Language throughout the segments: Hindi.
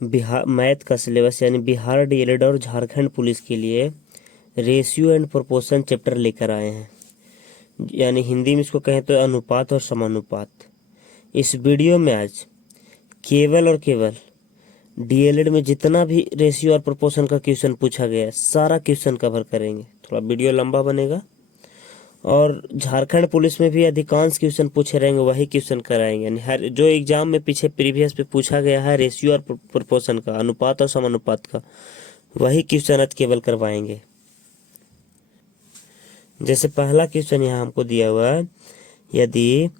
बिहार मैथ का सिलेबस यानी बिहार डीएलएड और झारखंड पुलिस के लिए रेशियो एंड प्रोपोर्शन चैप्टर लेकर आए हैं, यानी हिंदी में इसको कहें तो अनुपात और समानुपात। इस वीडियो में आज केवल और केवल डीएलएड में जितना भी रेशियो और प्रोपोर्शन का क्वेश्चन पूछा गया है सारा क्वेश्चन कवर करेंगे। थोड़ा वीडियो लंबा बनेगा और झारखंड पुलिस में भी अधिकांश क्वेश्चन पूछे रहेंगे, वही क्वेश्चन कराएंगे। यानी हर जो एग्जाम में पीछे प्रीवियस पे पूछा गया है रेशियो और प्रोपोर्शन का, अनुपात और समानुपात का, वही क्वेश्चन आज केवल करवाएंगे। जैसे पहला क्वेश्चन यहाँ हमको दिया हुआ है, यदि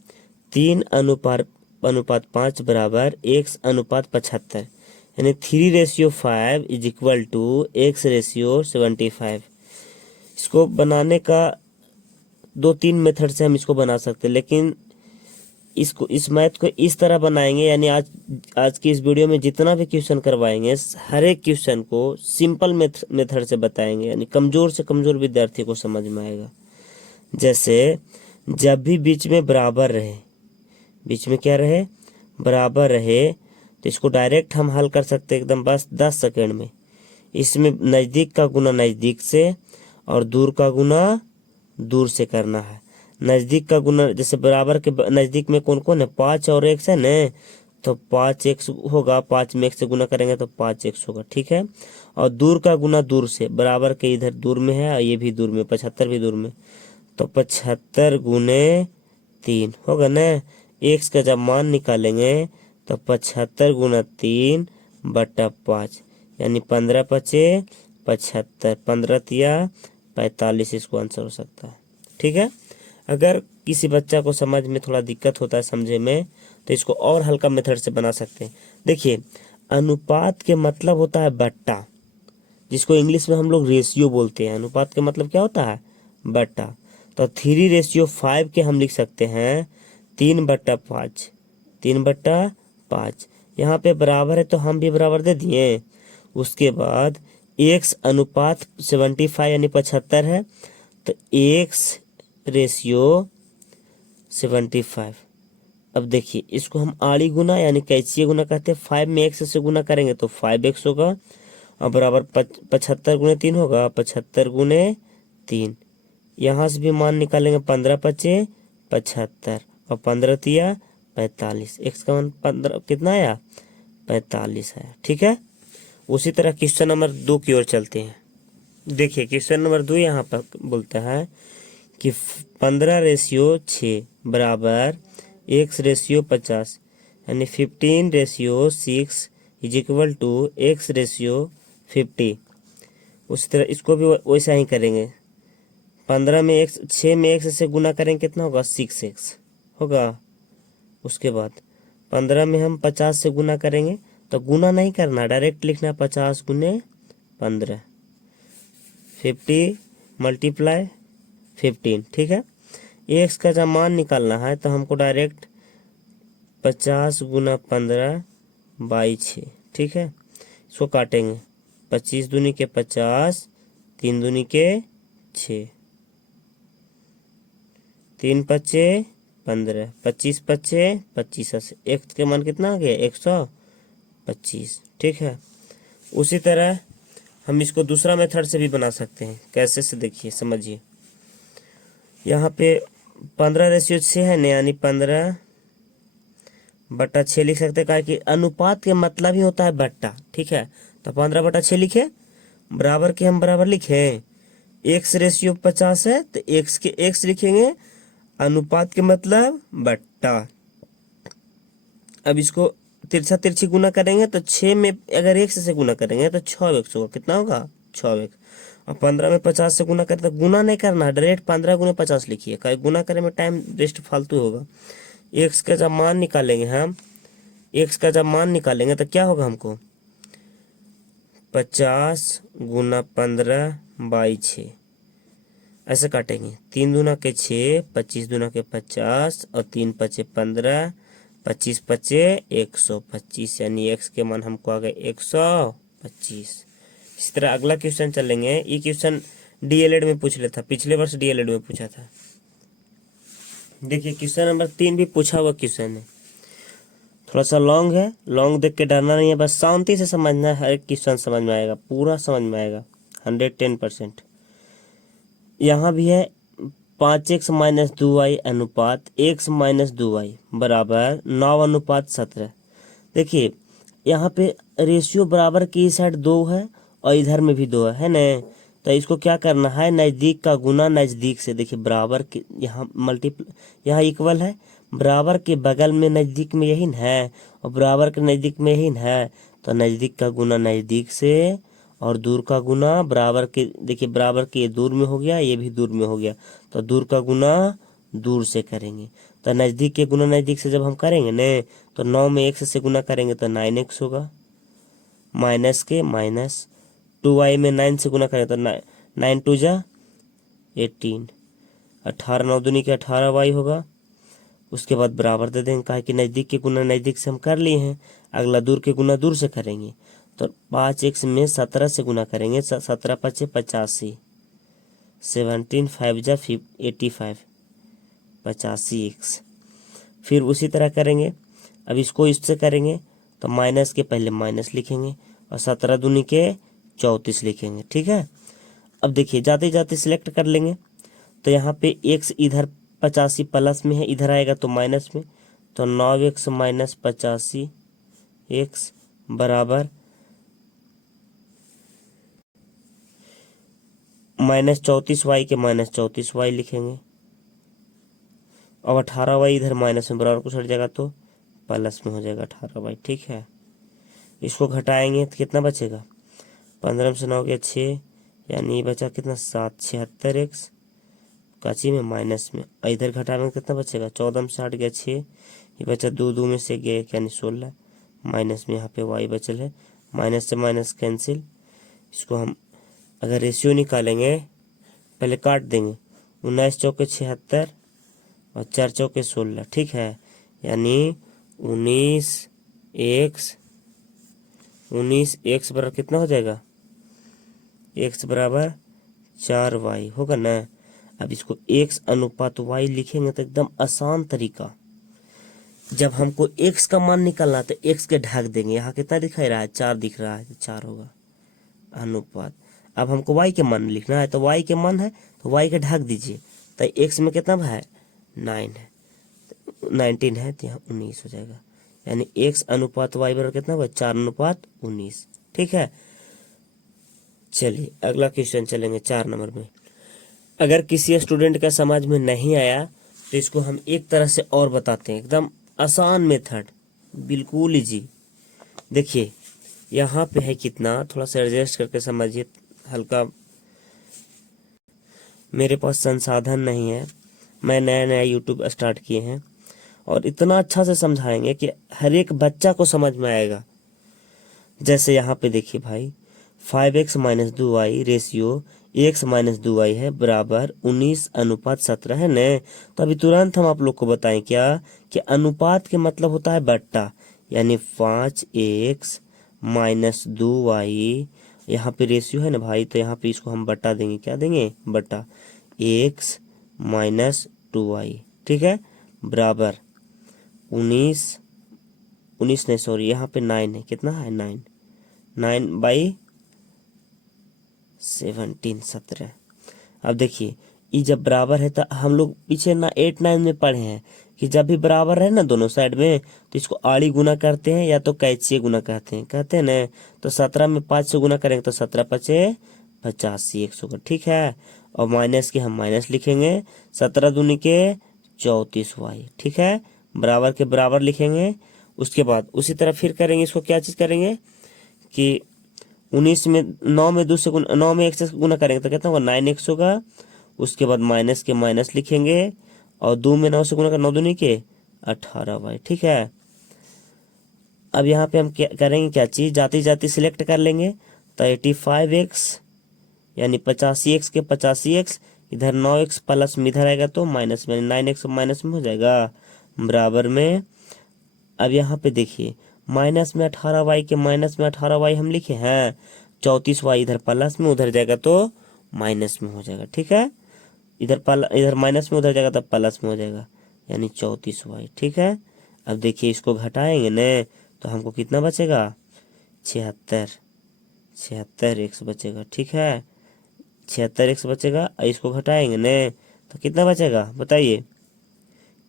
3:5 बराबर x:75, यानी 3:5 इज इक्वल टू x:75। इसको बनाने का 2-3 मेथड से हम इसको बना सकते हैं, लेकिन इस मैथ को इस तरह बनाएंगे, यानी आज की इस वीडियो में जितना भी क्वेश्चन करवाएंगे हर एक क्वेश्चन को सिंपल मेथड से बताएंगे, यानी कमजोर से कमजोर विद्यार्थी को समझ में आएगा। जैसे जब भी बीच में बराबर रहे, बीच में क्या रहे, बराबर रहे, तो इसको डायरेक्ट हम हल कर सकते हैं एकदम बस 10 सेकेंड में। इसमें नज़दीक का गुना नज़दीक से और दूर का गुना दूर से करना है। नज़दीक का गुना, जैसे बराबर के नज़दीक में कौन कौन है, 5 और x है न, तो 5x होगा, 5 में x से गुना करेंगे तो 5x होगा, ठीक है। और दूर का गुना दूर से, बराबर के इधर दूर में है और ये भी दूर में, 75 भी दूर में, तो 75 गुने 3 होगा न। x का जब मान निकालेंगे तो 75 गुना 3 बटा 5, यानी 15×5 = 75, 15×3 = 45, इसको आंसर हो सकता है, ठीक है। अगर किसी बच्चा को समझ में थोड़ा दिक्कत होता है समझे में, तो इसको और हल्का मेथड से बना सकते हैं। देखिए, अनुपात के मतलब होता है बट्टा, जिसको इंग्लिश में हम लोग रेशियो बोलते हैं। अनुपात के मतलब क्या होता है, बट्टा। तो 3:5 के हम लिख सकते हैं 3/5, 3/5। यहाँ पे बराबर है तो हम भी बराबर दे दिए। उसके बाद x:75 यानी 75 है, तो x:75। अब देखिए, इसको हम आड़ी गुना यानी कैंची गुना कहते हैं। 5 में x से गुना करेंगे तो 5x होगा, और बराबर 75 गुने 3 होगा, 75 गुने 3। यहाँ से भी मान निकालेंगे, 15×5 = 75 और 15×3 = 45। x का मान 15 कितना आया, 45 है, ठीक है। उसी तरह क्वेश्चन नंबर 2 की ओर चलते हैं। देखिए, क्वेश्चन नंबर 2 यहाँ पर बोलता है कि 15:6 बराबर x:50, यानी 15:6 इज इक्वल टू x:50। उसी तरह इसको भी वैसा ही करेंगे। 15 में x, 6 में x से गुना करेंगे कितना होगा, 6x होगा। उसके बाद 15 में हम 50 से गुना करेंगे, तो गुना नहीं करना, डायरेक्ट लिखना 50 गुने 15, 50 × 15, ठीक है। x का जब मान निकालना है तो हमको डायरेक्ट 50 गुना 15/6, ठीक है। इसको काटेंगे, 25 दूनी के 50, 3 दूनी के 6, 3×5 = 15, 25×5 = 25। x के मान कितना आ गया, 125, ठीक है। उसी तरह हम इसको दूसरा मेथड से भी बना सकते हैं। कैसे से देखिए, समझिए। यहाँ पे 15:6 है न, यानी 15/6 लिख सकते हैं, कारण कि अनुपात के मतलब ही होता है बट्टा, ठीक है। तो 15/6 लिखे, बराबर के हम बराबर लिखे, x:50 है तो x के x लिखेंगे, अनुपात के मतलब बट्टा। अब इसको तिरछा तिरछी गुना करेंगे तो 6 में अगर x से गुना करेंगे तो 6x होगा, कितना होगा, 6x। और 15 में 50 से गुना करें तो गुना नहीं करना, डायरेक्ट 15 गुने 50 लिखिए, कहीं गुना करने में टाइम वेस्ट फालतू होगा। x का जब मान निकालेंगे हम, x का जब मान निकालेंगे तो क्या होगा, हमको 50 गुना 15/6 ऐसे काटेंगे। 3 दूना के 6, 25 दूना के 50 और 3×5 = 15, 25×5 = 125, यानी x के मान हमको आ गए 125। इसी तरह अगला क्वेश्चन चलेंगे। ये क्वेश्चन डीएलएड में पूछ लेता, पिछले वर्ष डीएलएड में पूछा था। देखिए, क्वेश्चन नंबर 3 भी पूछा हुआ क्वेश्चन है। थोड़ा सा लॉन्ग है, लॉन्ग देख के डरना नहीं है, बस शांति से समझना है, हर एक क्वेश्चन समझ में आएगा, पूरा समझ में आएगा 110%। यहाँ भी है 5x-2y अनुपात x-2y बराबर 9:17। देखिए यहाँ पे रेशियो बराबर की इस साइड 2 है और इधर में भी 2 है ना। तो इसको क्या करना है, नज़दीक का गुना नज़दीक से। देखिए बराबर के यहाँ यहाँ इक्वल है, बराबर के बगल में नज़दीक में यही न है, और बराबर के नज़दीक में यही न है। तो नज़दीक का गुना नज़दीक से और दूर का गुना बराबर के। देखिए बराबर के ये दूर में हो गया, ये भी दूर में हो गया, तो दूर का गुना दूर से करेंगे। तो नज़दीक के गुना नज़दीक से जब हम करेंगे ने, तो 9 में x से गुना करेंगे तो 9x होगा, माइनस के माइनस 2y में 9 से गुना करेंगे तो 9 2 जा 18, 18 9 दूनी के 18y होगा। उसके बाद बराबर दे देंगे, कहा कि नज़दीक के गुना नज़दीक से हम कर लिए हैं, अगला दूर के गुना दूर से करेंगे। तो 5x में 17 से गुना करेंगे, 17 5 85, 17 5 जा 85, 85x। फिर उसी तरह करेंगे, अब इसको इससे करेंगे तो माइनस के पहले माइनस लिखेंगे और 17 दूनी के 34 लिखेंगे, ठीक है। अब देखिए जाते जाते सिलेक्ट कर लेंगे, तो यहाँ पे x इधर 85 प्लस में है, इधर आएगा तो माइनस में, तो 9x माइनस 85x बराबर -34y के -34y लिखेंगे। अब 18y इधर माइनस में बराबर कुछ हट जाएगा तो प्लस में हो जाएगा 18y, ठीक है। इसको घटाएंगे तो कितना बचेगा, 15 से 9 गया 6, यानी बचा कितना 7 76x काची में माइनस में, इधर घटाएंगे कितना बचेगा 14 में से 8 गया 6, ये बचा 2 2 में से गया यानी 16, माइनस में यहाँ पे y बचल है, माइनस से माइनस कैंसिल। इसको हम अगर रेशियो निकालेंगे, पहले काट देंगे, 19 चौके 76 और 4 चौके 16, ठीक है। यानी 19x बराबर कितना हो जाएगा, x बराबर 4y होगा ना। अब इसको x अनुपात y लिखेंगे तो एकदम आसान तरीका। जब हमको x का मान निकालना तो x के ढक देंगे, यहाँ कितना दिखाई रहा है 4 दिख रहा है, तो 4 होगा अनुपात। अब हमको y के मान लिखना है, तो y के मान है तो y के ढक दीजिए, तो x में कितना है 9 है, 19 है, तो यहाँ 19 हो जाएगा। यानी x अनुपात y बराबर कितना हुआ 4:19, ठीक है। चलिए अगला क्वेश्चन चलेंगे 4 नंबर में। अगर किसी स्टूडेंट का समझ में नहीं आया तो इसको हम एक तरह से और बताते हैं, एकदम आसान मेथड, बिल्कुल इजी। देखिए यहाँ पे है कितना, थोड़ा सा एडजस्ट करके समझिए, हल्का मेरे पास संसाधन नहीं है, मैं नया नया यूट्यूब स्टार्ट किए हैं और इतना अच्छा से समझाएंगे कि हर एक बच्चा को समझ में आएगा। जैसे यहाँ पे देखिए भाई 5x-2y रेशियो x-2y है बराबर 19:17 है न। तो अभी तुरंत हम आप लोग को बताएं क्या कि अनुपात के मतलब होता है बट्टा, यानी 5x-2y, यहाँ पे रेशियो है ना भाई, तो यहाँ पे इसको हम बट्टा देंगे, क्या देंगे बट्टा x-2y, ठीक है, बराबर 19 नहीं सॉरी यहाँ पे 9 है, कितना है 9/17। अब देखिए ये जब बराबर है तो हम लोग पीछे ना 8 9 में पढ़े हैं कि जब भी बराबर रहे ना दोनों साइड में तो इसको आड़ी गुना करते हैं या तो कैचिए गुना कहते हैं ना। तो 17 में 5 से गुना करेंगे तो 17 5 85 100 का, ठीक है। और माइनस के हम माइनस लिखेंगे, 17 दूनी के 34y, ठीक है, बराबर के बराबर लिखेंगे। उसके बाद उसी तरह फिर करेंगे, इसको क्या चीज करेंगे कि 19 में 9 में 2 से गुना, 9 में 1 से गुना करेंगे तो कितना होगा 9x होगा। उसके बाद माइनस के माइनस लिखेंगे और 2 में 9 से गुना कर 9 दूनी के 18y, ठीक है। अब यहाँ पे हम क्या करेंगे, क्या चीज जाती जाती सिलेक्ट कर लेंगे, तो 85x यानी 85x के 85x, इधर 9x प्लस में इधर आएगा तो माइनस में, 9x माइनस में हो जाएगा बराबर में। अब यहाँ पे देखिए माइनस में 18y के माइनस में 18y हम लिखे हैं, 34y इधर प्लस में उधर जाएगा तो माइनस में हो जाएगा, ठीक है। इधर माइनस में उधर जाएगा तो प्लस में हो जाएगा, यानी 34y, ठीक है। अब देखिए इसको घटाएंगे न तो हमको कितना बचेगा, 76, 76x बचेगा। ठीक है, 76x बचेगा। इसको घटाएंगे न तो कितना बचेगा बताइए,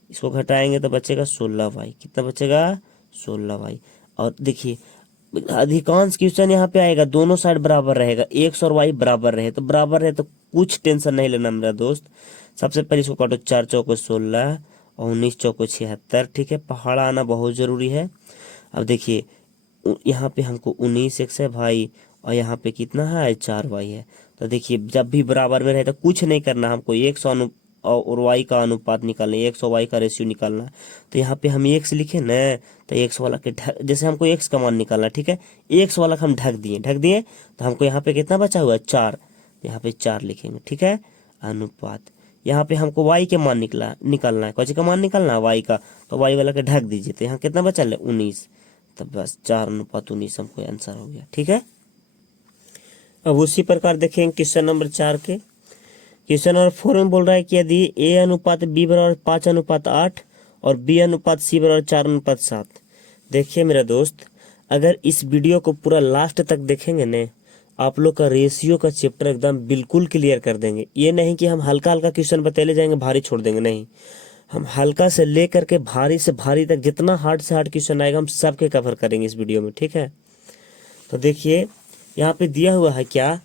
इसको घटाएंगे तो बचेगा 16y। कितना बचेगा, 16y। और देखिए अधिकांश क्वेश्चन यहाँ पे आएगा दोनों साइड बराबर रहेगा, x और y बराबर रहे तो बराबर रहे तो कुछ टेंशन नहीं लेना मेरा दोस्त। सबसे पहले इसको काटो, 4 चौको 16 और 19 चौको 76। ठीक है, पहाड़ा आना बहुत जरूरी है। अब देखिए यहाँ पे हमको 19x है भाई और यहाँ पे कितना है, 4y है। तो देखिए जब भी बराबर में रहे तो कुछ नहीं करना, हमको x और y का अनुपात निकालना है, x और y का रेशियो निकालना है। तो यहाँ पे हम x लिखे न तो x वाला के जैसे हमको x का मान निकालना है। ठीक है, x वाला हम ढक दिए तो हमको यहाँ पे कितना बचा हुआ है, 4। यहाँ पे 4 लिखेंगे। ठीक है, अनुपात यहाँ पे हमको y के मान निकालना है, कौन का मान निकालना है, y का। तो y वाला के ढक दीजिए तो यहाँ कितना बचा ले, 19। तब बस 4:19 हमको आंसर हो गया। ठीक है, अब उसी प्रकार देखेंगे क्वेश्चन नंबर 4 के। क्वेश्चन नंबर 4 में बोल रहा है कि यदि a अनुपात b बराबर 5:8 और b अनुपात c बराबर 4:7। देखिए मेरा दोस्त, अगर इस वीडियो को पूरा लास्ट तक देखेंगे ने, आप लोग का रेशियो का चैप्टर एकदम बिल्कुल क्लियर कर देंगे। ये नहीं कि हम हल्का हल्का क्वेश्चन बतले जाएंगे भारी छोड़ देंगे, नहीं, हम हल्का से लेकर के भारी से भारी तक जितना हार्ड से हार्ड क्वेश्चन आएगा हम सबके कवर करेंगे इस वीडियो में। ठीक है, तो देखिए यहाँ पे दिया हुआ है क्या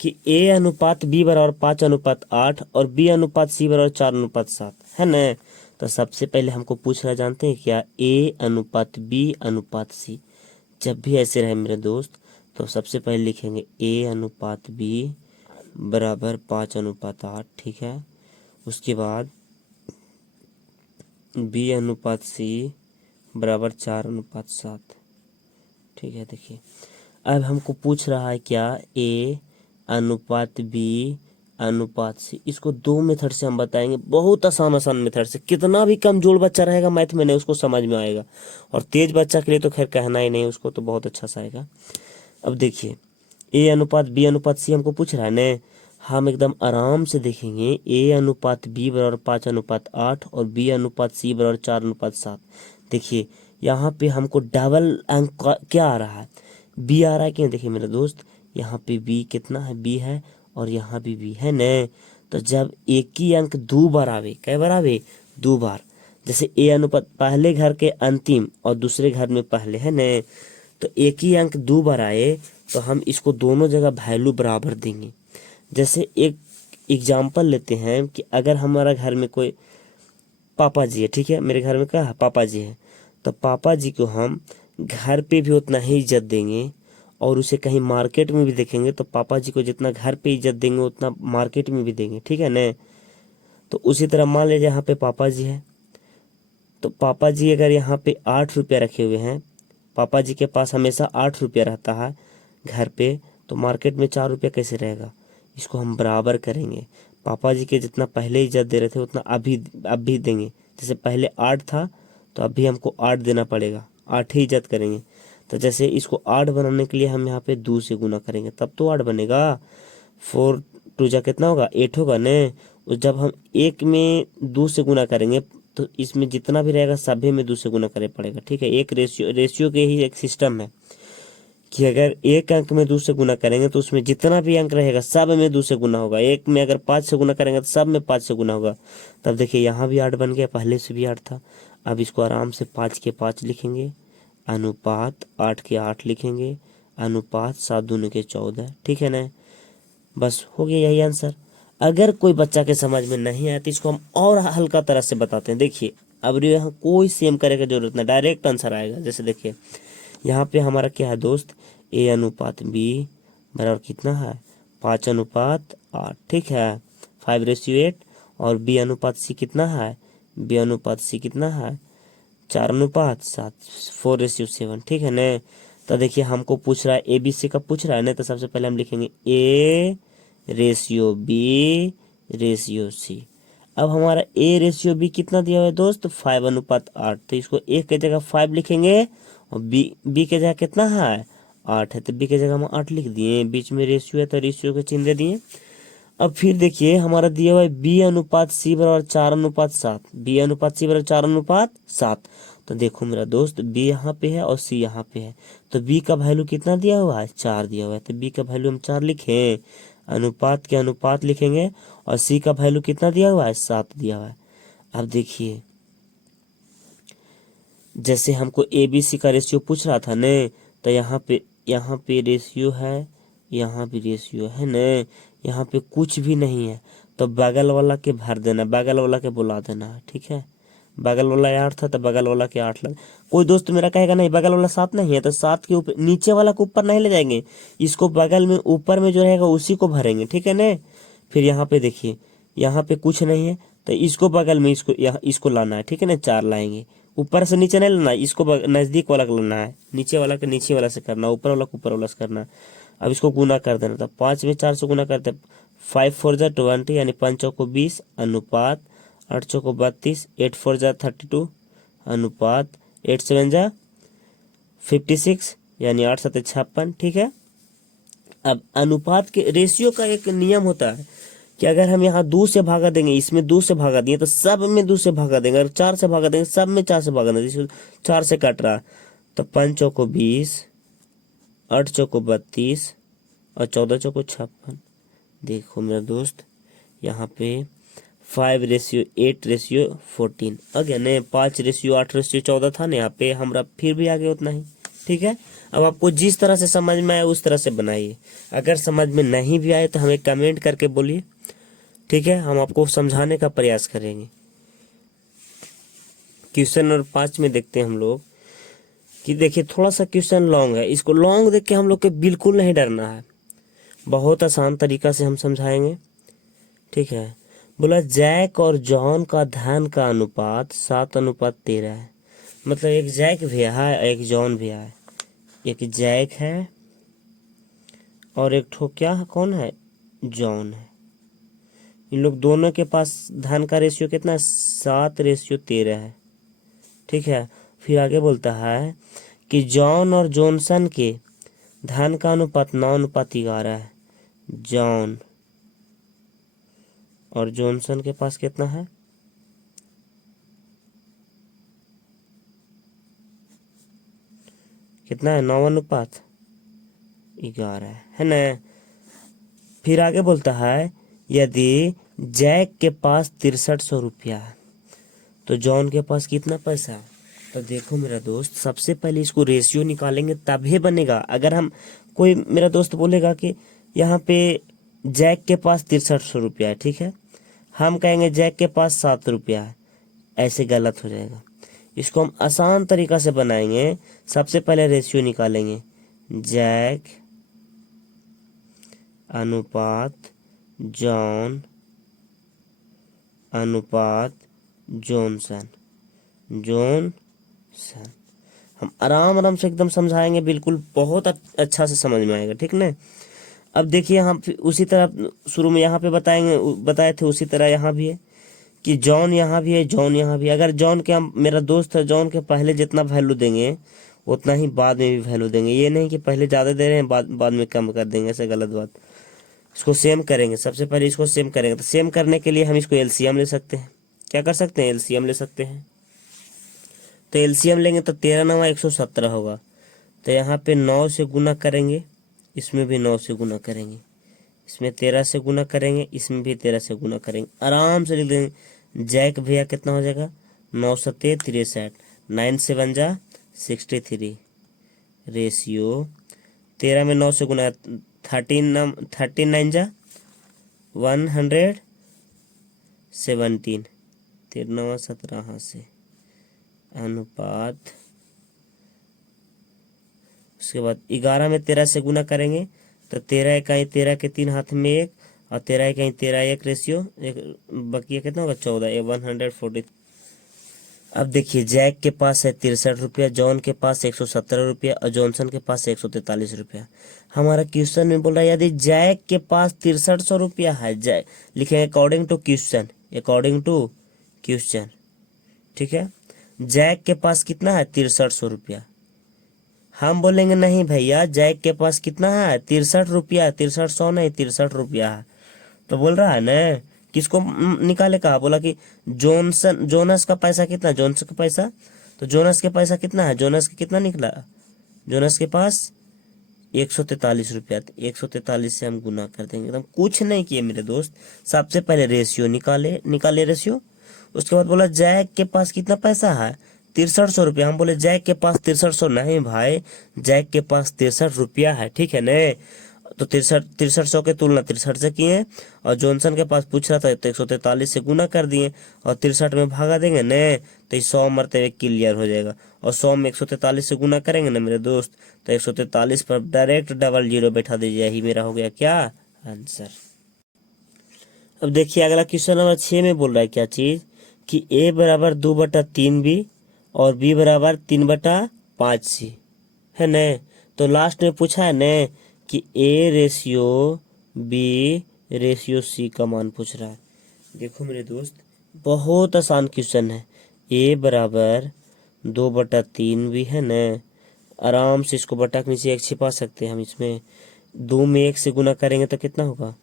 कि a अनुपात b बराबर 5:8 और b अनुपात c बराबर 4:7 है न। तो सबसे पहले हमको पूछ रहा, जानते हैं क्या, a अनुपात b अनुपात c। जब भी ऐसे रहे मेरे दोस्त तो सबसे पहले लिखेंगे a अनुपात b बराबर 5:8। ठीक है, उसके बाद b अनुपात c बराबर 4:7। ठीक है, देखिए अब हमको पूछ रहा है क्या, a अनुपात b अनुपात c। इसको 2 मेथड से हम बताएंगे, बहुत आसान मेथड से। कितना भी कमजोर बच्चा रहेगा मैथ में नहीं, उसको समझ में आएगा। और तेज बच्चा के लिए तो खैर कहना ही नहीं, उसको तो बहुत अच्छा सा आएगा। अब देखिए a अनुपात b अनुपात c हमको पूछ रहा है न, हम एकदम आराम से देखेंगे। a अनुपात b बराबर 5:8 और b अनुपात c बराबर 4:7। देखिए यहाँ पे हमको डबल अंक क्या आ रहा है, b आ रहा है। क्यों, देखिए मेरे दोस्त यहाँ पे b कितना है, b है और यहाँ भी b है न। तो जब एक ही अंक 2 बार आवे, कई बार आवे, 2 बार, जैसे a अनुपात पहले घर के अंतिम और दूसरे घर में पहले है न, तो एक ही अंक 2 बार आए तो हम इसको दोनों जगह वैल्यू बराबर देंगे। जैसे एक एग्जाम्पल लेते हैं कि अगर हमारा घर में कोई पापा जी है, ठीक है, मेरे घर में क्या है, पापा जी है, तो पापा जी को हम घर पे भी उतना ही इज्जत देंगे और उसे कहीं मार्केट में भी देखेंगे तो पापा जी को जितना घर पे इज्जत देंगे उतना मार्केट में भी देंगे। ठीक है न। तो उसी तरह मान लीजिए यहाँ पे पापा जी है, तो पापा जी अगर यहाँ पे 8 रुपया रखे हुए हैं, पापा जी के पास हमेशा 8 रुपया रहता है घर पे, तो मार्केट में 4 रुपया कैसे रहेगा। इसको हम बराबर करेंगे, पापा जी के जितना पहले इज्जत दे रहे थे उतना अब भी देंगे। जैसे पहले 8 था तो अब भी हमको 8 देना पड़ेगा, 8 ही इज्जत करेंगे। तो जैसे इसको 8 बनाने के लिए हम यहाँ पे 2 से गुना करेंगे तब तो 8 बनेगा। 4 2 जा कितना होगा, 8 होगा न। जब हम 1 में 2 से गुना करेंगे तो इसमें जितना भी रहेगा सभी में 2 से गुना करे पड़ेगा। ठीक है, एक रेशियो के ही एक सिस्टम है कि अगर एक अंक में 2 से गुना करेंगे तो उसमें जितना भी अंक रहेगा सब में 2 से गुना होगा। एक में अगर 5 से गुना करेंगे तो सब में 5 से गुना होगा। तब देखिए यहाँ भी 8 बन गया, पहले से भी 8 था। अब इसको आराम से 5 के 5 लिखेंगे, अनुपात 8 के 8 लिखेंगे, अनुपात 7 दूनी के 14। ठीक है ना, बस हो गया यही आंसर। अगर कोई बच्चा के समझ में नहीं आया तो इसको हम और हल्का तरह से बताते हैं। देखिए अब यहाँ कोई सेम करे की जरूरत नहीं, डायरेक्ट आंसर आएगा। जैसे देखिए यहाँ पे हमारा क्या है दोस्त, a अनुपात b बराबर कितना है, 5:8। ठीक है, 5:8 और b अनुपात c कितना है, b अनुपात c कितना है, 4:7, 4:7। ठीक है न। तो देखिए हमको पूछ रहा है ए बी सी का पूछ रहा है ना, तो सबसे पहले हम लिखेंगे a ratio b ratio c। अब हमारा a रेशियो b कितना दिया हुआ है दोस्त, 5:8। तो इसको a के जगह 5 लिखेंगे और b के जगह कितना है, 8 है, तो b के जगह हम 8 लिख दिए। बीच में रेशियो है तो रेशियो के चिन्ह दे दिए। अब फिर देखिए हमारा दिया हुआ है b अनुपात c बराबर 4:7, b अनुपात c बराबर 4:7। तो देखो मेरा दोस्त बी यहाँ पे है और सी यहाँ पे है, तो बी का वैल्यू कितना दिया हुआ है, 4 दिया हुआ है, तो बी का वैल्यू हम 4 लिखें, अनुपात के अनुपात लिखेंगे, और सी का वैल्यू कितना दिया हुआ है, 7 दिया हुआ है। अब देखिए जैसे हमको ए बी सी का रेशियो पूछ रहा था न, तो यहाँ पे रेशियो है, यहाँ भी रेशियो है न, यहाँ पे कुछ भी नहीं है, तो बगल वाला के भर देना, बगल वाला के बुला देना है, ठीक है। बगल वाला 8 था तो बगल वाला के 8 लग। कोई दोस्त मेरा कहेगा नहीं बगल वाला 7 नहीं है, तो 7 के ऊपर नीचे वाला को ऊपर नहीं ले जाएंगे, इसको बगल में ऊपर में जो रहेगा उसी को भरेंगे, ठीक है न। फिर यहाँ पे देखिए यहाँ पे कुछ नहीं है, तो इसको बगल में इसको लाना है, ठीक है ना, 4 लाएंगे, ऊपर से नीचे नहीं लाना, इसको नजदीक वाला को लाना है, नीचे वाला के नीचे वाला से करना, ऊपर वाला को ऊपर वाला से करना। अब इसको गुना कर देना था, 5 में 4 से गुना करते, 5 4 जा 20 यानी 5 चौको 20 अनुपात 8 चौको 32, 8 4 जा 32 अनुपात 8 7 जा 56 यानी 8 7 56, ठीक है। अब अनुपात के रेशियो का एक नियम होता है कि अगर हम यहाँ 2 से भागा देंगे, इसमें 2 से भागा दिए तो सब में 2 से भागा देंगे, अगर 4 से भागा देंगे सब में 4 से भागा देंगे, 4 से काट रहा, तो 5 चौको 20, 8 चौको 32 और 14 चौको 56। देखो मेरा दोस्त यहाँ पे 5:8:14 आ गया न, 5:8:14 था ना, यहाँ पे हमारा फिर भी आ गया उतना ही, ठीक है। अब आपको जिस तरह से समझ में आए उस तरह से बनाइए, अगर समझ में नहीं भी आए तो हमें कमेंट करके बोलिए, ठीक है, हम आपको समझाने का प्रयास करेंगे। क्वेश्चन नंबर 5 में देखते हैं हम लोग कि देखिए थोड़ा सा क्वेश्चन लॉन्ग है, इसको लॉन्ग देख के हम लोग के बिल्कुल नहीं डरना है, बहुत आसान तरीका से हम समझाएंगे, ठीक है। बोला जैक और जॉन का धन का अनुपात 7:13 है, मतलब एक जैक भी है एक जॉन भी है, एक जैक है और एक ठो क्या है, कौन है, जॉन है। इन लोग दोनों के पास धन का रेशियो कितना है, 7:13 है, ठीक है। फिर आगे बोलता है कि जॉन और जॉनसन के धन का अनुपात 9:11 है, जॉन और जॉनसन के पास कितना है, कितना है, 9:11 है ना। फिर आगे बोलता है यदि जैक के पास 6300 रुपया है तो जॉन के पास कितना पैसा है। तो देखो मेरा दोस्त सबसे पहले इसको रेशियो निकालेंगे तभी बनेगा। अगर हम कोई मेरा दोस्त बोलेगा कि यहाँ पे जैक के पास 6300 रुपया है, ठीक है, हम कहेंगे जैक के पास 7 रुपया है, ऐसे गलत हो जाएगा। इसको हम आसान तरीका से बनाएंगे, सबसे पहले रेशियो निकालेंगे, जैक अनुपात जॉन अनुपात जॉनसन, जॉनसन। हम आराम से एकदम समझाएंगे, बिल्कुल बहुत अच्छा से समझ में आएगा, ठीक ना। अब देखिए हम उसी तरह शुरू में यहाँ पे बताए थे उसी तरह यहाँ भी है कि जॉन यहाँ भी है, जॉन यहाँ भी है। अगर जॉन के हम मेरा दोस्त है, जॉन के पहले जितना वैल्यू देंगे उतना ही बाद में भी वैल्यू देंगे, ये नहीं कि पहले ज़्यादा दे रहे हैं बाद में कम कर देंगे, ऐसे गलत बात। इसको सेम करेंगे, सबसे पहले इसको सेम करेंगे। तो सेम करने के लिए हम इसको एलसीएम ले सकते हैं, क्या कर सकते हैं, एलसीएम ले सकते हैं। तो एलसीएम लेंगे तो 13 9 117 होगा, तो यहाँ पे 9 से गुना करेंगे, इसमें भी 9 से गुना करेंगे, इसमें 13 से गुना करेंगे, इसमें भी 13 से गुना करेंगे, आराम से लिख देंगे। जैक भैया कितना हो जाएगा, 9 7 63, 9 7 जा 63, रेशियो 13 में 9 से गुना 13 9 जा 117, 13 17 से अनुपात, उसके बाद 11 में 13 से गुना करेंगे तो 13 इकाई 13 के 3 हाथ में 1 और 13 इकाई 13 1 रेशियो एक बकिया कितना होगा 14, 140। अब देखिए जैक के पास है 63 रुपया, जॉन के पास 117 रुपया और जॉनसन के पास 143 रुपया। हमारा क्वेश्चन में बोल रहा है यदि जैक के पास 6300 रुपया है, जैक लिखेंगे according to question, according to question, ठीक है। जैक के पास कितना है 6300 रुपया, हम बोलेंगे नहीं भैया जैक के पास कितना है 63 रुपया, 6300 नहीं 63 रुपया है। तो बोल रहा है ना किसको निकाले, कहा बोला कि जोनस का पैसा कितना, जोनस का पैसा, तो जोनस के पैसा कितना है, जोनस के कितना निकला, जोनस के पास 143 रुपया। 143 से हम गुना कर देंगे, एकदम कुछ नहीं किए मेरे दोस्त। सबसे पहले रेशियो निकाले रेशियो। उसके बाद बोला जैक के पास कितना पैसा है, 6300 रुपया। हम बोले जैक के पास 6300 नहीं भाई, जैक के पास 63 रुपया है, ठीक है न। तो 6300 के तुलना 63 से किए, और जॉनसन के पास पूछ रहा था तो 143 से गुना कर दिए, और 63 में भागा देंगे न, तो 100 मरते क्लियर हो जाएगा। और 100 में 143 से गुना करेंगे ना मेरे दोस्त, तो 143 पर डायरेक्ट डबल जीरो बैठा दीजिए, यही मेरा हो गया क्या आंसर। अब देखिए अगला क्वेश्चन नंबर 6 में बोल रहा है क्या चीज, कि a बराबर 2/3b और b बराबर 3/5c है न। तो लास्ट में पूछा है न कि a ratio b ratio c का मान पूछ रहा है। देखो मेरे दोस्त बहुत आसान क्वेश्चन है। a बराबर 2/3 भी है न, आराम से इसको बटा के नीचे एक छिपा सकते हैं हम। इसमें 2 में 1 से गुना करेंगे तो कितना होगा,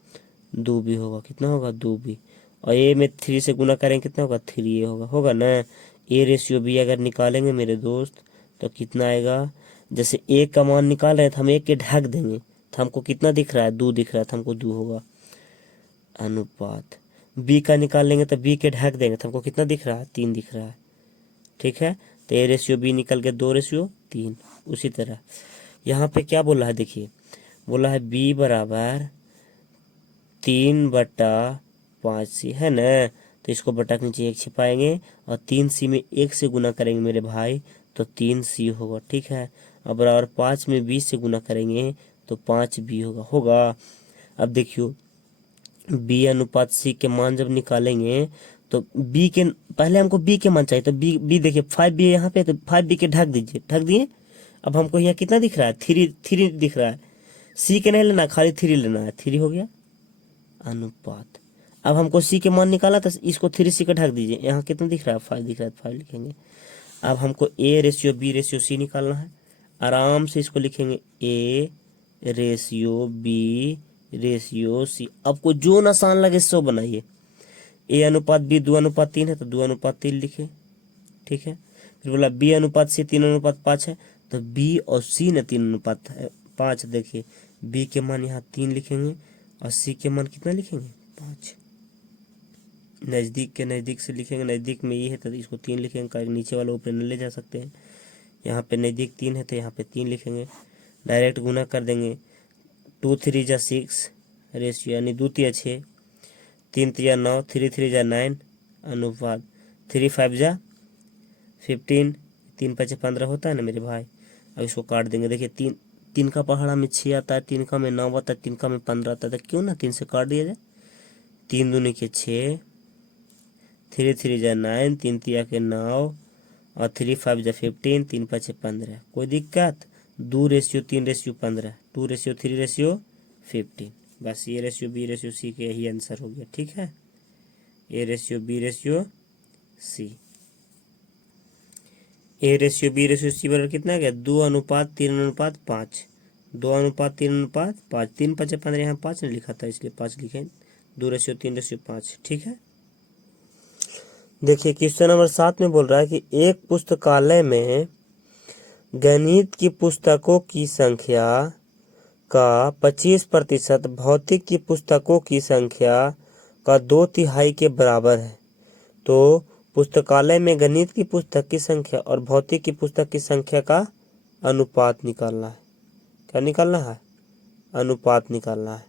2 भी होगा, कितना होगा 2 भी। और a में 3 से गुना करेंगे कितना होगा, 3 होगा न। a रेशियो b अगर निकालेंगे मेरे दोस्त तो कितना आएगा, जैसे a का मान निकाल रहे थे हम, 1 के ढक देंगे तो हमको कितना दिख रहा है, 2 दिख रहा है, तो हमको 2 होगा अनुपात। b का निकाल लेंगे तो b के ढक देंगे तो हमको कितना दिख रहा है, 3 दिख रहा है, ठीक है। तो a रेशियो b निकल के 2/3। उसी तरह यहाँ पे क्या बोला है, देखिए बोला है b बराबर 3/5c है न। तो इसको बटा के नीचे 1 छिपाएंगे, और 3c में 1 से गुना करेंगे मेरे भाई तो 3c होगा, ठीक है। अब बराबर 5 में 20 से गुना करेंगे तो 5b होगा। अब देखियो b अनुपात c के मान जब निकालेंगे तो b के पहले हमको b के मान चाहिए, तो b देखिए 5b यहाँ पे, तो 5b के ढक दीजिए, ढक दिए। अब हमको यहाँ कितना दिख रहा है, 3 दिख रहा है। c के नहीं लेना, खाली 3 लेना है, 3 हो गया अनुपात। अब हमको c के मान निकाला तो इसको 3c का ढक दीजिए, यहाँ कितना दिख रहा है, 5 दिख रहा है, 5 लिखेंगे। अब हमको a ratio b ratio c निकालना है, आराम से इसको लिखेंगे a ratio b ratio c। आपको जो आसान लगे सो बनाइए। a अनुपात b 2/3 है तो 2/3 लिखे, ठीक है। फिर बोला b अनुपात c 3/5 है, तो b और c ने 3/5। देखिए b के मान यहाँ 3 लिखेंगे और c के मान कितना लिखेंगे, 5। नज़दीक के नज़दीक से लिखेंगे, नज़दीक में ये है तो इसको 3 लिखेंगे, नीचे वाला ऊपर न ले जा सकते हैं। यहाँ पे नज़दीक 3 है तो यहाँ पे 3 लिखेंगे, डायरेक्ट गुना कर देंगे। 2 3 जा 6 रेशियो यानी 2 तिया 6, 3 तिया 9, 3 3 जा 9 अनुपात, 3 5 जा 15, 3 5 15 होता है ना मेरे भाई। अब इसको काट देंगे, देखिए 3 का पहाड़ा में 6 आता है, 3 का में 9 आता है, 3 का में 15 आता है, तो क्यों ना 3 से काट दिया जाए। 3 दूनी के 6, 3 3 जा 9, 3 तिया के 9 और 3 5 जा 15, 3 5 15। कोई दिक्कत, 2 रेशियो 3 रेशियो 15, 2 रेशियो 3 रेशियो 15। बस ये रेशियो बी रेशियो सी के यही आंसर हो गया, ठीक है। A ratio B ratio C, A ratio B ratio C बराबर कितना गया, 2/3/5, 2/3/5, 3 5 15, यहाँ 5 ने लिखा था इसलिए 5 लिखे, 2 रेशियो 3 रेशियो 5, ठीक है। देखिए क्वेश्चन नंबर 7 में बोल रहा है कि एक पुस्तकालय में गणित की पुस्तकों की संख्या का 25%, भौतिक की पुस्तकों की संख्या का 2/3 के बराबर है। तो पुस्तकालय में गणित की पुस्तक की संख्या और भौतिक की पुस्तक की संख्या का अनुपात निकालना है। क्या निकालना है, अनुपात निकालना है।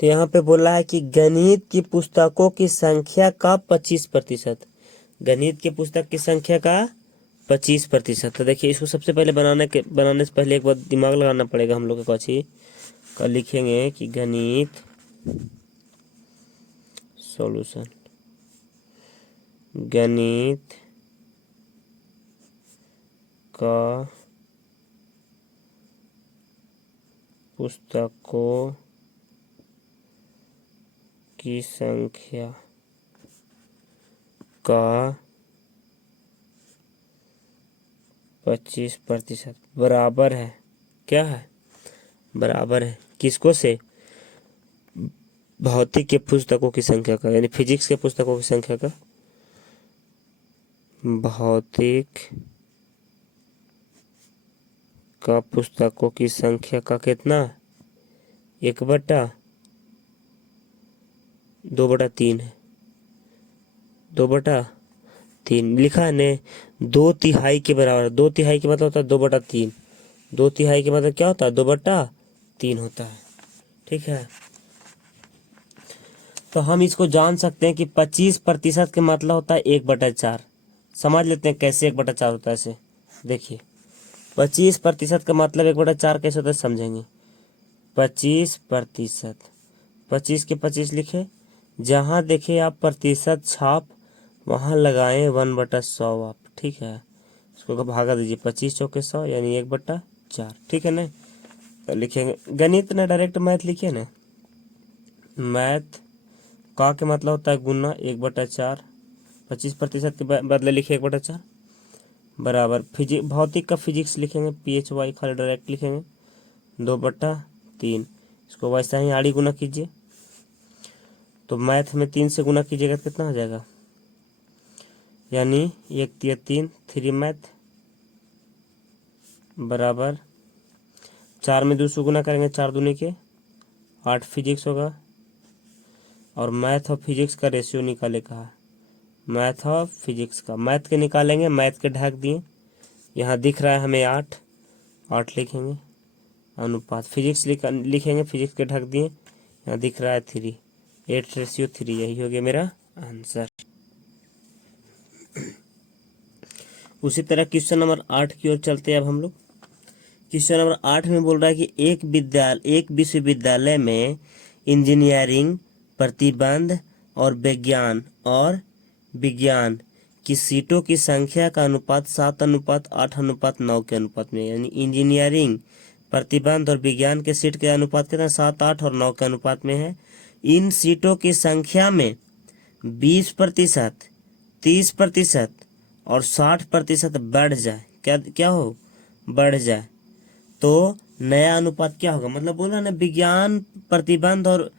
तो यहाँ पे बोला है कि गणित की पुस्तकों की संख्या का 25%, गणित की पुस्तक की संख्या का 25%। तो देखिए इसको सबसे पहले बनाने से पहले एक बार दिमाग लगाना पड़ेगा हम लोग को। अच्छी का लिखेंगे कि गणित सॉल्यूशन, गणित का पुस्तकों की संख्या का 25% बराबर है, क्या है, बराबर है किसको से, भौतिक के पुस्तकों की संख्या का, यानी फिजिक्स के पुस्तकों की संख्या का भौतिक का पुस्तकों की संख्या का कितना 1/2/3 है। 2/3 लिखा है ने। 2/3 के बराबर। 2/3 का मतलब होता है 2/3। 2/3 का मतलब क्या होता है 2/3 होता है। ठीक है, तो हम इसको जान सकते हैं कि 25% का मतलब होता है 1/4। समझ लेते हैं कैसे 1/4 होता है ऐसे। देखिए 25% का मतलब 1/4 कैसे होता है समझेंगे। 25%, 25 के 25 लिखे, जहाँ देखे आप प्रतिशत छाप वहाँ लगाएं 1/100 आप। ठीक है, इसको भागा दीजिए 25×100 यानी 1/4। ठीक है ना, तो लिखेंगे गणित ना, डायरेक्ट मैथ लिखिए ना। मैथ का के मतलब होता है गुना 1/4। 25% के बदले लिखे 1/4 बराबर भौतिक का फिजिक्स लिखेंगे PHY खाली डायरेक्ट लिखेंगे 2/3। इसको वैसा ही आड़ी गुना कीजिए, तो मैथ में 3 से गुना कीजिएगा तो कितना हो जाएगा, यानी 1×3 3 मैथ बराबर 4 में 2 से गुना करेंगे 4 दूनी के 8 फिजिक्स होगा। और मैथ और फिजिक्स का रेशियो निकाले कहा, मैथ और फिजिक्स का, मैथ के निकालेंगे, मैथ के ढक दिए, यहाँ दिख रहा है हमें 8 8 लिखेंगे अनुपात, फिजिक्स लिखेंगे, फिजिक्स के ढक दिए, यहाँ दिख रहा है 3 8:3। यही हो गया मेरा आंसर। उसी तरह क्वेश्चन नंबर 8 की ओर चलते हैं अब हम लोग। क्वेश्चन नंबर 8 में बोल रहा है कि एक विश्वविद्यालय में इंजीनियरिंग, प्रतिबंध और विज्ञान की सीटों की संख्या का अनुपात 7:8:9 के अनुपात में, यानी इंजीनियरिंग, प्रतिबंध और विज्ञान के सीट के अनुपात कितना 7, 8 और 9 के अनुपात में है। इन सीटों की संख्या में 20%, 30% और 60% बढ़ जाए, क्या क्या हो बढ़ जाए, तो नया अनुपात क्या होगा। मतलब बोला ना विज्ञान प्रतिबंध और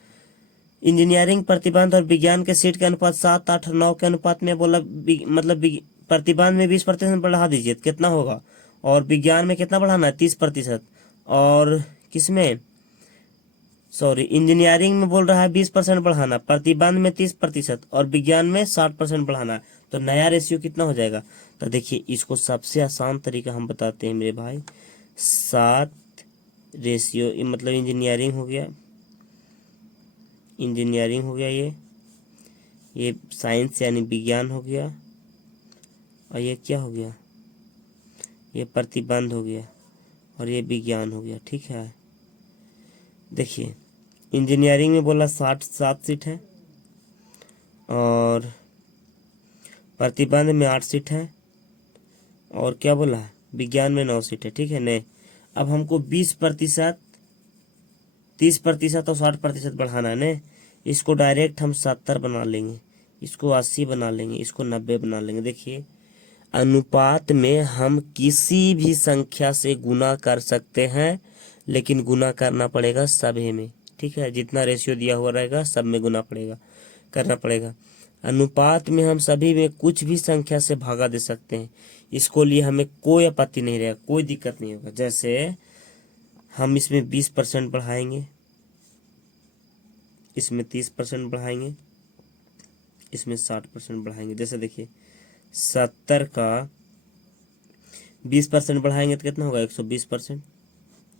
इंजीनियरिंग प्रतिबंध और विज्ञान के सीट के अनुपात 7, 8 और 9 के अनुपात में बोला, मतलब प्रतिबंध में 20% बढ़ा दीजिए तो कितना होगा, और विज्ञान में कितना बढ़ाना है 30%, और किसमें सॉरी इंजीनियरिंग में बोल रहा है 20% बढ़ाना, प्रतिबंध में 30% और विज्ञान में 60% बढ़ाना, तो नया रेशियो कितना हो जाएगा। तो देखिए इसको सबसे आसान तरीका हम बताते हैं मेरे भाई, 7 रेशियो मतलब इंजीनियरिंग हो गया, ये साइंस यानी विज्ञान हो गया, और ये क्या हो गया, ये प्रतिबंध हो गया, और ये विज्ञान हो गया। ठीक है, देखिए इंजीनियरिंग में बोला 7 सीट है, और प्रतिबंध में 8 सीट है, और क्या बोला विज्ञान में 9 सीट है। ठीक है नहीं, अब हमको 20%, 30% और 60% बढ़ाना है न, इसको डायरेक्ट हम 70 बना लेंगे, इसको 80 बना लेंगे, इसको 90 बना लेंगे। देखिए अनुपात में हम किसी भी संख्या से गुना कर सकते हैं, लेकिन गुना करना पड़ेगा सभी में। ठीक है, जितना रेशियो दिया हुआ रहेगा सब में गुना करना पड़ेगा। अनुपात में हम सभी में कुछ भी संख्या से भागा दे सकते हैं, इसको लिए हमें कोई आपत्ति नहीं रहेगा, कोई दिक्कत नहीं होगा। जैसे हम इसमें 20% बढ़ाएंगे, इसमें 30% बढ़ाएंगे, इसमें 60% बढ़ाएंगे। जैसे देखिए 70 का 20% बढ़ाएंगे तो कितना होगा 120%,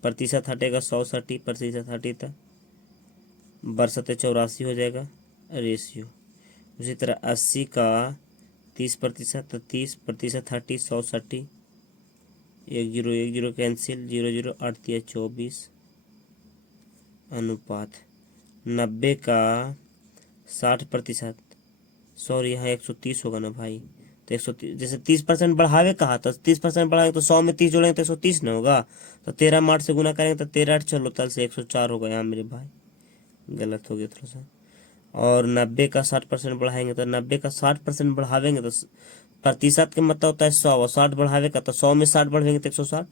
प्रतिशत हटेगा 100 प्रतिशत हटेगा बरसते 84 हो जाएगा रेशियो। उसी तरह 80 का 30%, तो 30% 100 एक जीरो कैंसिल, 0 8 दिया 24 अनुपात। 90 का 60%, सॉरी यहाँ 130 होगा ना भाई, तो 130 जैसे 30% बढ़ावे कहा तो 30% बढ़ाएंगे तो 100 में 30 जोड़ेंगे तो 130 ना होगा, तो 13 में 8 से गुना करेंगे तो 13 8 चलो तल से 104 होगा। यहाँ मेरे भाई गलत हो गया थोड़ा सा। और 90 का 60% बढ़ाएंगे तो 90 का 60% बढ़ावेंगे तो प्रतिशत का मतलब होता है 100, और 60 बढ़ावे का तो 100 में 60 बढ़ेंगे तो 160,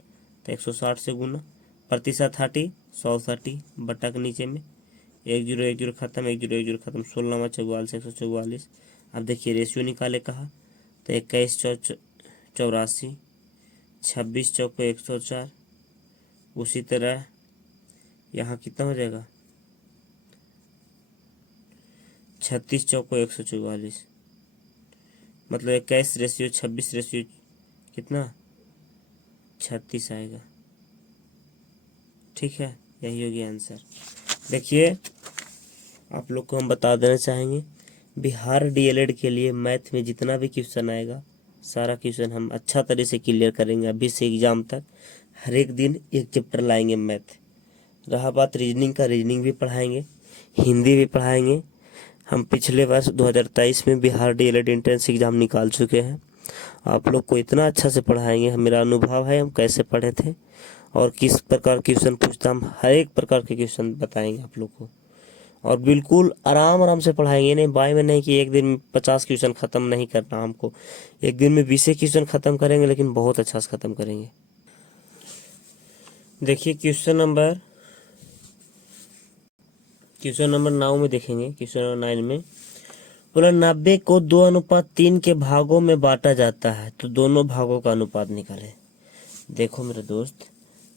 तो 160 से गुना, प्रतिशत 30 100 30 बटा के नीचे में 1 0 खत्म, 1 0 खत्म, 16 44 144। अब देखिए रेशियो निकाले कहा, तो 21 चौ 84, 26 चौको 104। उसी तरह यहाँ कितना हो जाएगा, 36 चौको 144, मतलब 21:26 कितना 36 आएगा। ठीक है, यही हो गया आंसर। देखिए आप लोग को हम बता देना चाहेंगे, बिहार डीएलएड के लिए मैथ में जितना भी क्वेश्चन आएगा सारा क्वेश्चन हम अच्छा तरह से क्लियर करेंगे। अभी से एग्जाम तक हर एक दिन एक चैप्टर लाएंगे मैथ। रहा बात रीजनिंग का, रीजनिंग भी पढ़ाएंगे, हिंदी भी पढ़ाएंगे। हम पिछले वर्ष 2023 में बिहार डीएलएड एंट्रेंस एग्जाम निकाल चुके हैं। आप लोग को इतना अच्छा से पढ़ाएंगे, मेरा अनुभव है हम कैसे पढ़े थे और किस प्रकार क्वेश्चन पूछता, हम हर एक प्रकार के क्वेश्चन बताएंगे आप लोग को। और बिल्कुल आराम आराम से पढ़ाएंगे, नहीं बाय में नहीं कि एक दिन में 50 क्वेश्चन ख़त्म नहीं करना हमको। एक दिन में 20 क्वेश्चन ख़त्म करेंगे, लेकिन बहुत अच्छा से ख़त्म करेंगे। देखिए क्वेश्चन नंबर 9 में देखेंगे। क्वेश्चन नंबर 9 में बोला 90 को 2:3 के भागों में बांटा जाता है, तो दोनों भागों का अनुपात निकालें। देखो मेरे दोस्त,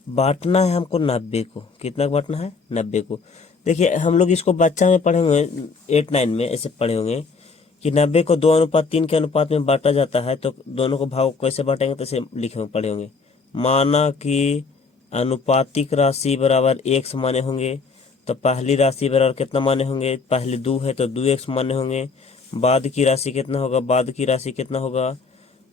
बांटना है हमको 90 को, कितना बांटना है 90 को। देखिए हम लोग इसको बच्चा में पढ़े हुए 8-9 में ऐसे पढ़े होंगे कि 90 को 2:3 के अनुपात में बांटा जाता है, तो दोनों को भागों को कैसे बांटेंगे, तो ऐसे लिखे पढ़े होंगे। माना कि अनुपातिक राशि बराबर x माने होंगे, तो पहली राशि बराबर कितना माने होंगे, पहले 2 है तो 2x माने होंगे। बाद की राशि कितना होगा, बाद की राशि कितना होगा,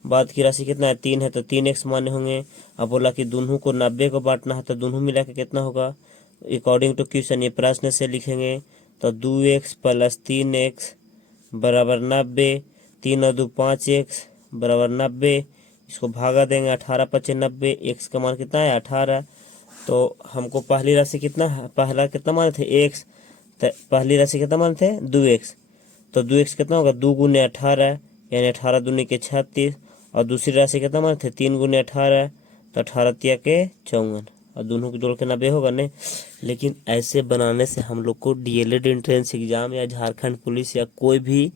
बाद की राशि कितना है 3 है तो 3x माने होंगे। अब बोला कि दोनों को 90 को बांटना है, तो दोनों मिला के कितना होगा, अकॉर्डिंग टू क्वेश्चन ये प्रश्न से लिखेंगे। तो 2x + 3x बराबर 90, 3 और 2 5x बराबर 90। इसको भागा देंगे, 18×5 90, x का मान कितना है 18। तो हमको पहली राशि कितना है, पहला कितना माने थे x, तो पहली राशि कितना माने थे 2x, तो 2x कितना होगा 2 × 18 यानी 18 दूनी के 36। और दूसरी राशि कितना माने थे 3 × 18, तो 18 तिया के 54, और दोनों को जोड़ के 90 होगा नहीं। लेकिन ऐसे बनाने से हम लोग को डीएलएड एंट्रेंस एग्जाम या झारखंड पुलिस या कोई भी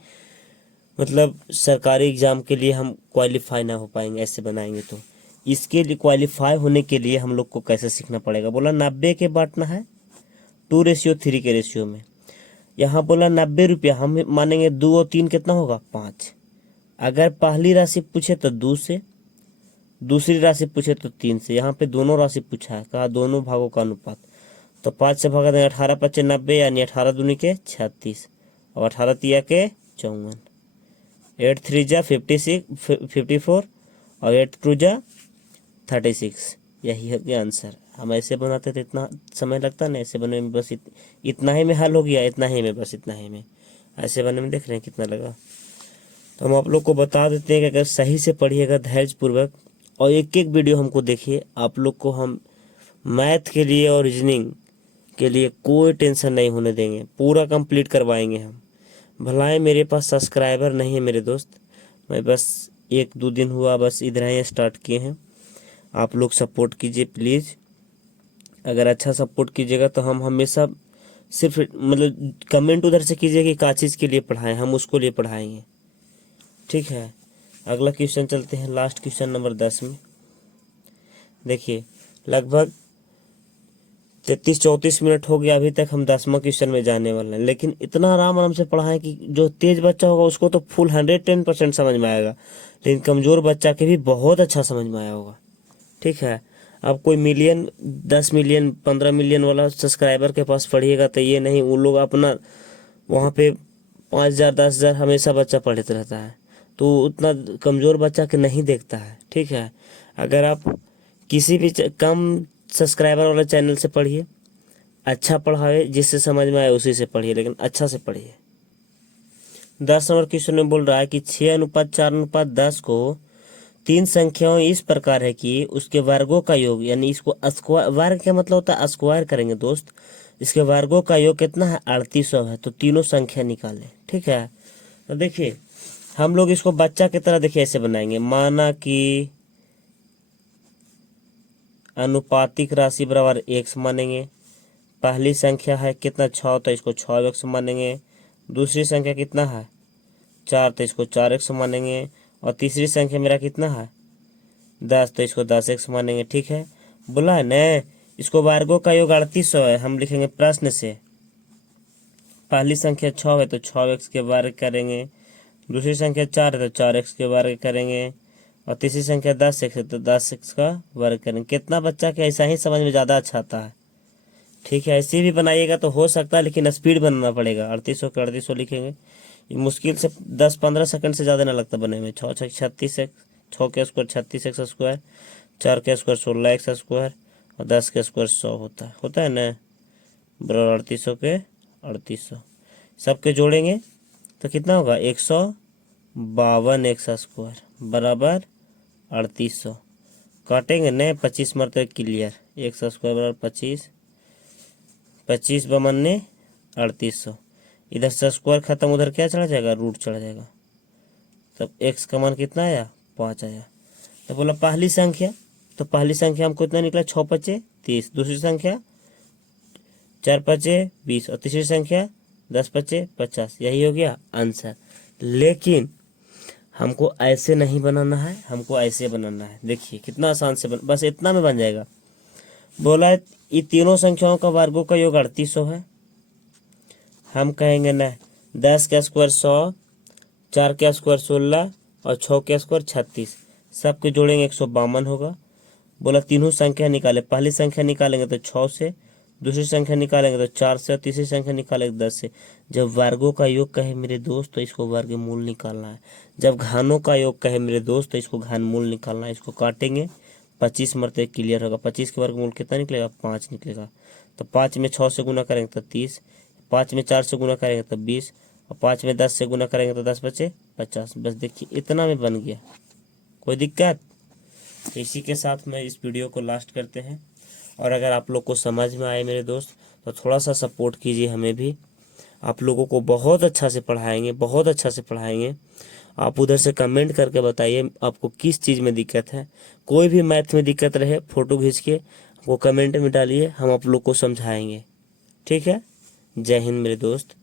मतलब सरकारी एग्जाम के लिए हम क्वालिफाई ना हो पाएंगे ऐसे बनाएंगे। तो इसके लिए क्वालिफाई होने के लिए हम लोग को कैसे सीखना पड़ेगा, बोला 90 के बांटना है 2:3 के रेशियो में। यहाँ बोला 90 रुपया, हम मानेंगे 2 और 3 कितना होगा 5। अगर पहली राशि पूछे तो 2 से, दूसरी राशि पूछे तो 3 से। यहाँ पे दोनों राशि पूछा है, कहा दोनों भागों का अनुपात, तो 5 से भागा देंगे, 18×5 90 यानी 18 दूनी के 36 और 18 तिया के 54, 8 3 जा 54 और 8 2 जा 36। यही है कि आंसर। हम ऐसे बनाते थे इतना समय लगता ना, ऐसे बनने में बस इतना ही में हल हो गया, इतना ही में, बस इतना ही में। ऐसे बनने में देख रहे हैं कितना लगा। तो हम आप लोग को बता देते हैं कि अगर सही से पढ़िएगा धैर्यपूर्वक और एक एक वीडियो हमको देखिए, आप लोग को हम मैथ के लिए और रीजनिंग के लिए कोई टेंशन नहीं होने देंगे, पूरा कंप्लीट करवाएंगे हम। भलाई मेरे पास सब्सक्राइबर नहीं है मेरे दोस्त, मैं बस 1-2 दिन हुआ बस इधर ही स्टार्ट किए हैं। आप लोग सपोर्ट कीजिए प्लीज़। अगर अच्छा सपोर्ट कीजिएगा तो हम हमेशा सिर्फ मतलब कमेंट उधर से कीजिए कि क्या चीज़ के लिए पढ़ाएं, हम उसको लिए पढ़ाएंगे। ठीक है, अगला क्वेश्चन चलते हैं लास्ट क्वेश्चन नंबर 10 में। देखिए लगभग 33-34 मिनट हो गया, अभी तक हम 10वां क्वेश्चन में जाने वाले हैं। लेकिन इतना आराम आराम से पढ़ाएं कि जो तेज बच्चा होगा उसको तो फुल 110% समझ में आएगा, लेकिन कमज़ोर बच्चा के भी बहुत अच्छा समझ में आया होगा। ठीक है, अब कोई मिलियन 10 मिलियन 15 मिलियन वाला सब्सक्राइबर के पास पढ़िएगा तो ये नहीं, उन लोग अपना वहाँ पे 5,000 10,000 हमेशा बच्चा पढ़ते रहता है, तो उतना कमज़ोर बच्चा के नहीं देखता है। ठीक है, अगर आप किसी भी कम सब्सक्राइबर वाला चैनल से पढ़िए, अच्छा पढ़ावे, जिससे समझ में आए उसी से पढ़िए, लेकिन अच्छा से पढ़िए। 10 नंबर क्वेश्चन में बोल रहा है कि 6:4:10 को 3 संख्याओं इस प्रकार है कि उसके वर्गों का योग, यानी इसको स्क्वायर, वर्ग क्या मतलब होता है स्क्वायर करेंगे दोस्त, इसके वर्गों का योग कितना है 3800 है। तो तीनों संख्या निकालें। ठीक है, तो देखिए हम लोग इसको बच्चा की तरह देखिए ऐसे बनाएंगे। माना कि अनुपातिक राशि बराबर x मानेंगे, पहली संख्या है कितना 6, तो इसको 6x मानेंगे। दूसरी संख्या कितना है 4, तो इसको 4x मानेंगे। और तीसरी संख्या मेरा कितना है 10, तो इसको 10x मानेंगे। ठीक है, बोला है न इसको वर्गों का योग 3800 है। हम लिखेंगे प्रश्न से पहली संख्या 6 है तो 6x के वर्ग करेंगे, दूसरी संख्या 4 है तो 4x के वर्ग करेंगे, और तीसरी संख्या 10x है तो 10x का वर्ग करेंगे। कितना बच्चा के ऐसा ही समझ में ज़्यादा अच्छा आता है। ठीक है, ऐसे भी बनाइएगा तो हो सकता है, लेकिन स्पीड बनाना पड़ेगा। 3800 के 3800 लिखेंगे, ये मुश्किल से 10-15 सेकंड से ज़्यादा ना लगता बने में। 6 6 36x, 6 के स्क्वायर 36x स्क्वायर, 4 के स्क्वायर 16x स्क्वायर, और 10 के स्क्वायर 100 होता है ना, बराबर 3800 के 3800। सबके जोड़ेंगे तो कितना होगा 152x स्क्वायर बराबर 3800। काटेंगे न 25 मरते क्लियर, x स्क्वायर बराबर 25, 25 बमन्ने 3800। इधर से स्क्वायर खत्म, उधर क्या चढ़ा जाएगा रूट चढ़ा जाएगा, तब x का मान कितना आया 5 आया। तो बोला पहली संख्या, तो पहली संख्या हमको इतना निकला 6 5 30, दूसरी संख्या 4 5 20, और तीसरी संख्या 10 5 50। यही हो गया आंसर। लेकिन हमको ऐसे नहीं बनाना है, हमको ऐसे बनाना है। देखिए कितना आसान से बस इतना में बन जाएगा। बोला है ये तीनों संख्याओं का वर्गों का योग 3800 है। हम कहेंगे ना 10 का स्क्वायर 100, 4 का स्क्वायर 16, और 6 का स्क्वायर 36। सबके जोड़ेंगे 152 होगा। बोला तीनों संख्या निकाले, पहली संख्या निकालेंगे तो 6 से, दूसरी संख्या निकालेंगे तो 4 से, और तीसरी संख्या निकालेंगे 10 से। जब वर्गों का योग कहे मेरे दोस्त तो इसको वर्गमूल निकालना है। जब घानों का योग कहे मेरे दोस्त तो इसको घनमूल निकालना है। इसको काटेंगे 25 मरते क्लियर होगा। 25 के वर्गमूल कितना निकलेगा 5 निकलेगा। तो 5 में 6 से गुना करेंगे तो 30, 5 में 4 से गुना करेंगे तो 20, और 5 में 10 से गुना करेंगे तो 10 बचे 50। बस देखिए इतना में बन गया, कोई दिक्कत। इसी के साथ में इस वीडियो को लास्ट करते हैं। और अगर आप लोग को समझ में आए मेरे दोस्त तो थोड़ा सा सपोर्ट कीजिए हमें भी। आप लोगों को बहुत अच्छा से पढ़ाएंगे, बहुत अच्छा से पढ़ाएंगे। आप उधर से कमेंट करके बताइए आपको किस चीज़ में दिक्कत है। कोई भी मैथ में दिक्कत रहे फ़ोटो खींच के वो कमेंट में डालिए, हम आप लोग को समझाएंगे। ठीक है, जय हिंद मेरे दोस्त।